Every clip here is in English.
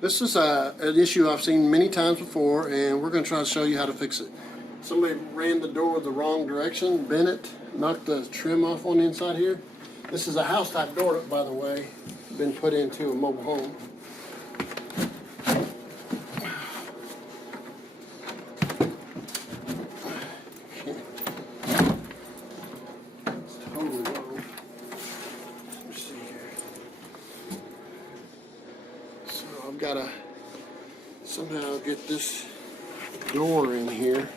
This is an issue I've seen many times before, and we're going to try to show you how to fix it. Somebody ran the door the wrong direction, bent it, knocked the trim off on the inside here. This is a house type door, by the way, been put into a mobile home. It's totally wrong. Let me see here. So I've got to somehow get this door in here.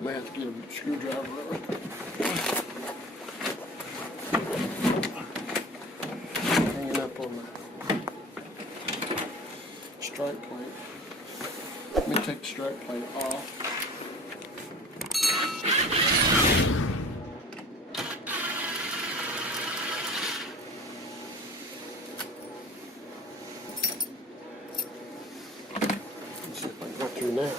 May have to get a screwdriver. Hanging up on the strike plate. Let me take the strike plate off. Let's see if I can go through now.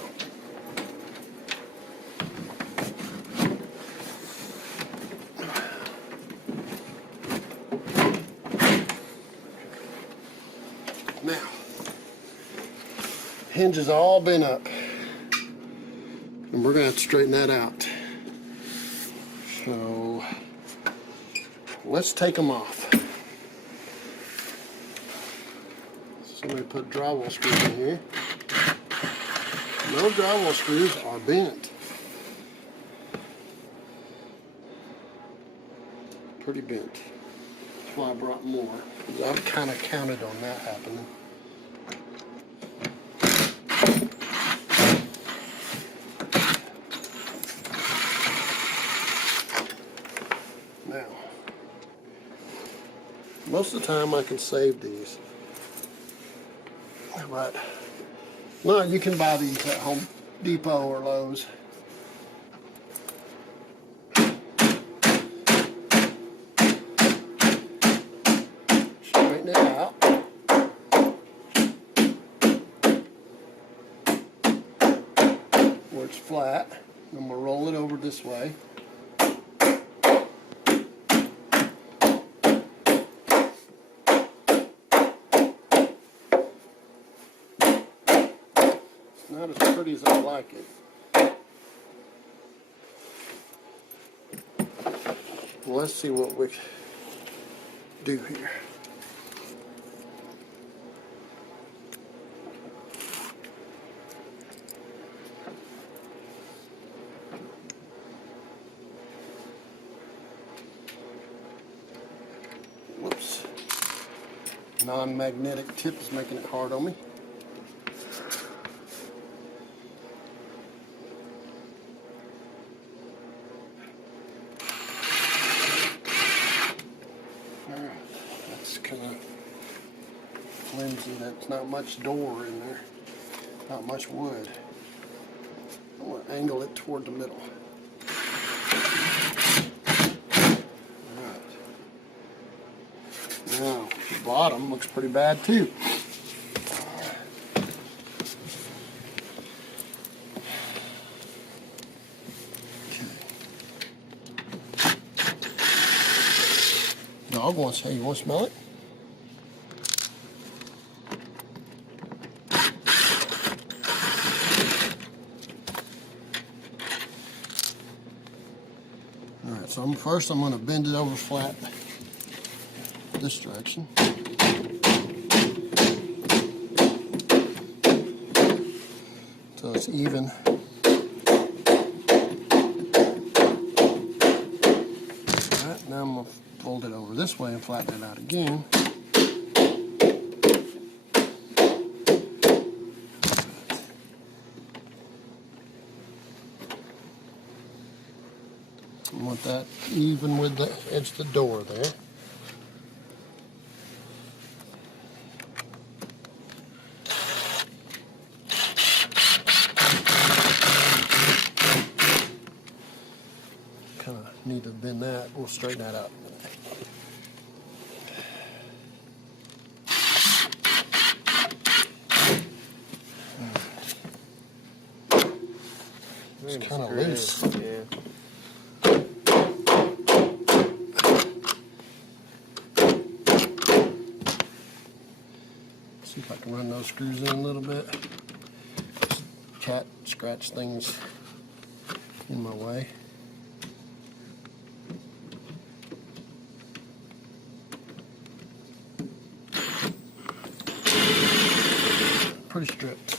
Now, hinge has all been up, and we're going to have to straighten that out. So, let's take them off. Somebody put drywall screws in here. No drywall screws are bent. Pretty bent. That's why I brought more. I've kind of counted on that happening. Now, most of the time I can save these, but no, you can buy these at Home Depot or Lowe's. Straighten it out. Where it's flat. I'm going to roll it over this way. Not as pretty as I like it. Well, let's see what we do here. Whoops. Non-magnetic tip is making it hard on me. That's kind of flimsy. That's not much door in there. Not much wood. I want to angle it toward the middle. Alright. Now, the bottom looks pretty bad too. Dog wants, hey, you want to smell it? Alright, so first I'm going to bend it over flat this direction. So it's even. Alright, now I'm going to fold it over this way and flatten it out again. I want that even with the edge of the door there. Kind of need to bend that. We'll straighten that up. It's kind of loose. Yeah. See if I can run those screws in a little bit. Cat scratch things in my way. Pretty stripped.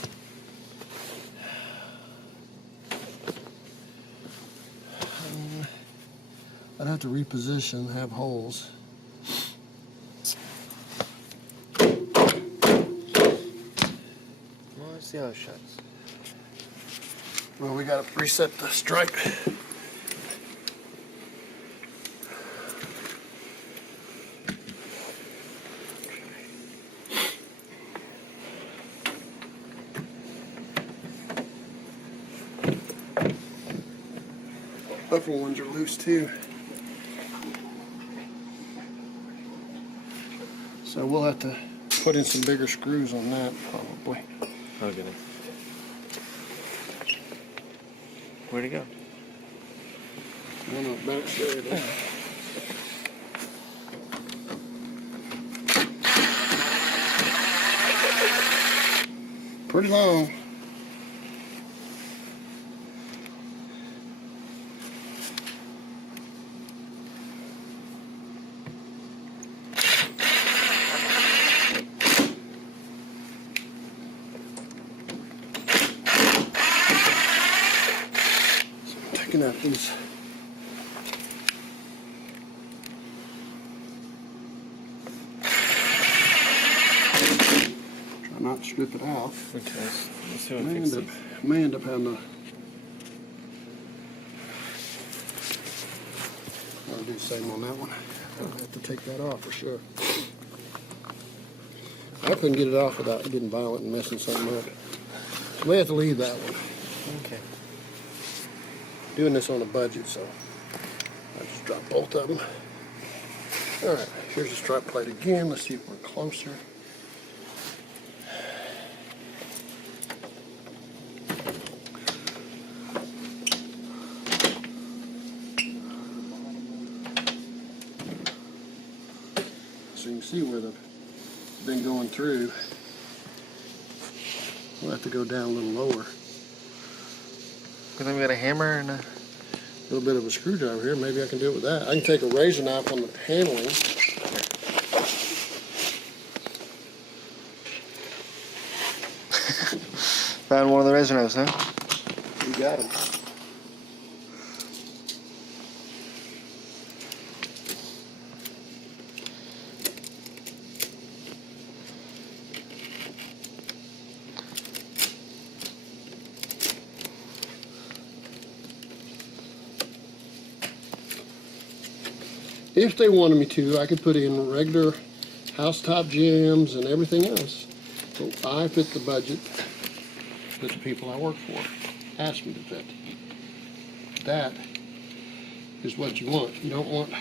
I'd have to reposition, have holes. Well, let's see how it shuts. Well, we got to reset the stripe. Upper ones are loose too. So we'll have to put in some bigger screws on that probably. Oh, goodness. Where'd it go? One up back there. It is. Pretty long. Taking out these. Try not to strip it out. Okay, let's see what May fixes end it. up, may end up having to. I'll do the same on that one. I'll have to take that off for sure. I couldn't get it off without getting violent and messing something up. So we have to leave that one. Okay. Doing this on a budget, so I just dropped both of them. All right, here's the strip plate again. Let's see if we're closer. So you can see where they've been going through. We'll have to go down a little lower. Because then we got a hammer and a... A little bit of a screwdriver here. Maybe I can do it with that. I can take a razor knife on the paneling. Found one of the razor knives, huh? You got them. If they wanted me to, I could put in regular housetop gems and everything else. So I fit the budget that the people I work for asked me to fit. That is what you want. You don't want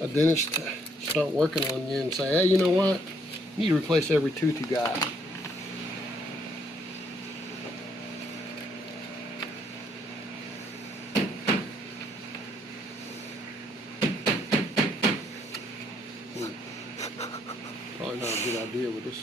a dentist to start working on you and say, hey, you know what? You need to replace every tooth you got. Probably not a good idea with this.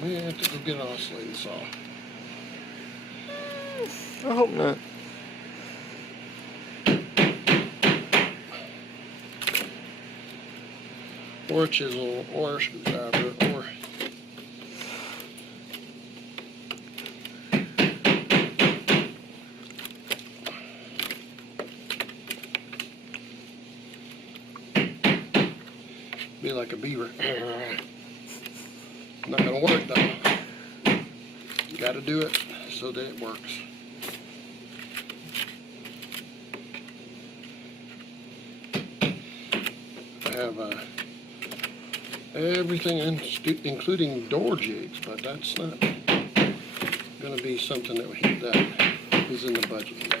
We have to go get an oscillating saw. I hope not. Or a chisel, or a screwdriver, or be like a beaver. Not gonna work though. You gotta do it so that it works. I have everything, including door jigs, but that's not going to be something that is in the budget.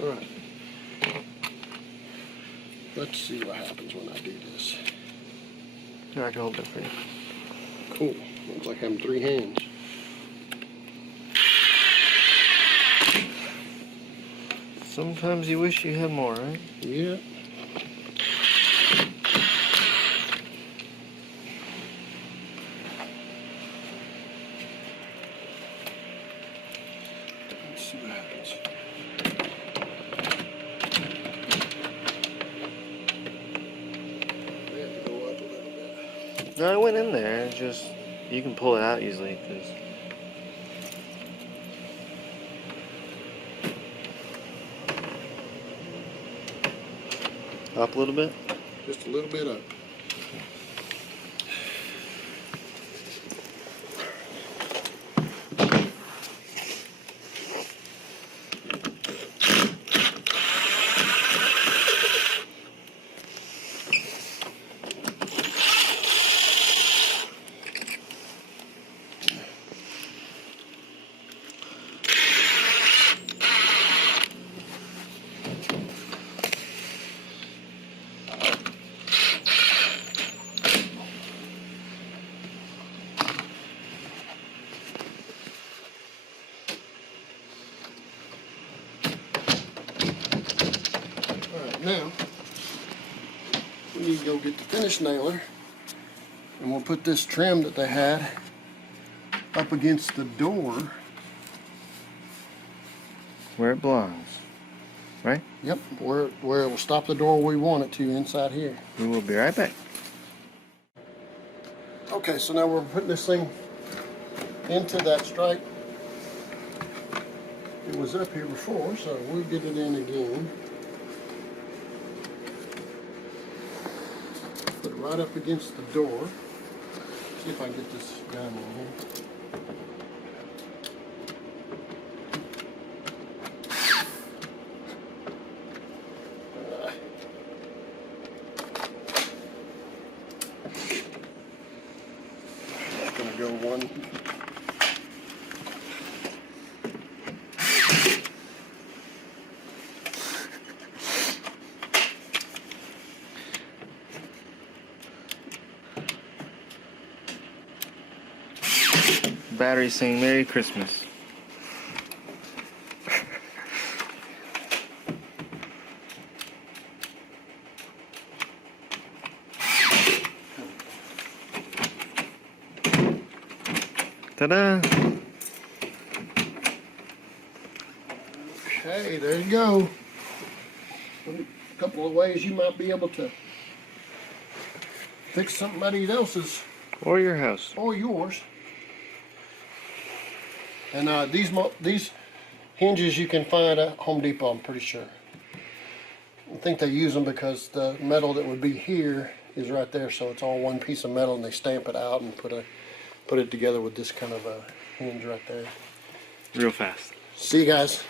All right. Let's see what happens when I do this. Here, I can hold it for you. Cool. Looks like having 3 hands. Sometimes you wish you had more, right? Yeah. Let's see what happens. We have to go up a little bit. No, I went in there. It's just you can pull it out easily because. Up a little bit? Just a little bit up. Now, we need to go get the finish nailer, and we'll put this trim that they had up against the door. Where it belongs, right? Yep, where it will stop the door we want it to inside here. We will be right back. Okay, so now we're putting this thing into that stripe. It was up here before, so we'll get it in again. Put it right up against the door. See if I can get this done in here. Just gonna go one. Battery saying Merry Christmas. Ta-da! Okay, there you go. A couple of ways you might be able to fix somebody else's Or your house. or yours. And these hinges you can find at Home Depot, I'm pretty sure. I think they use them because the metal that would be here is right there, so it's all one piece of metal, and they stamp it out and put it together with this kind of a hinge right there. Real fast. See you guys.